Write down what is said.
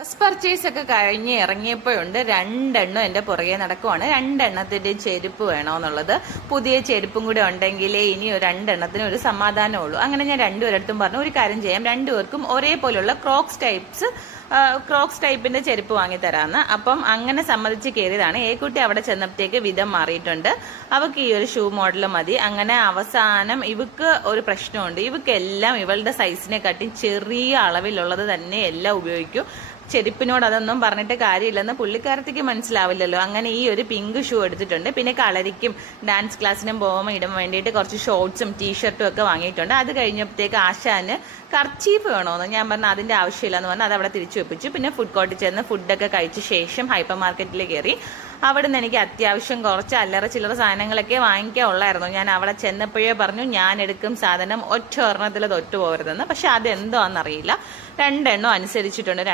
Dress purchase ഒക്കെ കഴിഞ്ഞ് ഇറങ്ങിയപ്പോഴുണ്ട് രണ്ടെണ്ണം എൻ്റെ പുറകെ നടക്കുവാണ്. രണ്ടെണ്ണത്തിൻ്റെ ചെരുപ്പ് വേണമെന്നുള്ളത്. പുതിയ ചെരുപ്പും കൂടെ ഉണ്ടെങ്കിലേ ഇനി രണ്ടെണ്ണത്തിന് ഒരു സമാധാനമുള്ളൂ. അങ്ങനെ ഞാൻ രണ്ടുപേരടുത്തും പറഞ്ഞു, ഒരു കാര്യം ചെയ്യാം, രണ്ടുപേർക്കും ഒരേപോലുള്ള ക്രോക്സ് ടൈപ്പിന്റെ ചെരുപ്പ് വാങ്ങിത്തരാമെന്ന്. അപ്പം അങ്ങനെ സമ്മതിച്ച് കയറിയതാണ്. ഏക്കുട്ടി അവിടെ ചെന്നപ്പോഴത്തേക്ക് വിധം മാറിയിട്ടുണ്ട്. അവൾക്ക് ഈ ഒരു ഷൂ മോഡൽ മതി. അങ്ങനെ അവസാനം ഇവക്ക് ഒരു പ്രശ്നമുണ്ട്. ഇവക്കെല്ലാം ഇവളുടെ സൈസിനെ കാട്ടി ചെറിയ അളവിലുള്ളത് തന്നെ എല്ലാം ഉപയോഗിക്കും. ചെരുപ്പിനോട് അതൊന്നും പറഞ്ഞിട്ട് കാര്യമില്ലെന്ന് പുള്ളിക്കാരത്തേക്ക് മനസ്സിലാവില്ലല്ലോ. അങ്ങനെ ഈ ഒരു പിങ്ക് ഷൂ എടുത്തിട്ടുണ്ട്. പിന്നെ കളരിക്കും ഡാൻസ് ക്ലാസ്സിനും പോകുമ്പോൾ ഇടാൻ വേണ്ടിയിട്ട് കുറച്ച് ഷോർട്ട്സും ടീഷർട്ടും ഒക്കെ വാങ്ങിയിട്ടുണ്ട്. അത് കഴിഞ്ഞപ്പോഴത്തേക്ക് ആശാന് കർച്ചീഫ് വേണമെന്ന് ഞാൻ പറഞ്ഞു, അതിന്റെ ആവശ്യമില്ലെന്ന് പറഞ്ഞാൽ അത് അവിടെ തിരിച്ചു വെപ്പിച്ചു. പിന്നെ ഫുഡ് കോർട്ടിൽ ചെന്ന് ഫുഡൊക്കെ കഴിച്ച ശേഷം ഹൈപ്പർ മാർക്കറ്റിൽ കയറി. അവിടെ നിന്ന് എനിക്ക് അത്യാവശ്യം കുറച്ച് അല്ലറ ചില്ലറ സാധനങ്ങളൊക്കെ വാങ്ങിക്കാനുള്ളായിരുന്നു. ഞാൻ അവിടെ ചെന്നപ്പോഴേ പറഞ്ഞു, ഞാൻ എടുക്കും സാധനം ഒറ്റ ഒരെണ്ണത്തിൽ തൊട്ടു പോകരുതെന്ന്. പക്ഷെ അതെന്തോന്നറിയില്ല, രണ്ടെണ്ണം അനുസരിച്ചിട്ടുണ്ട്.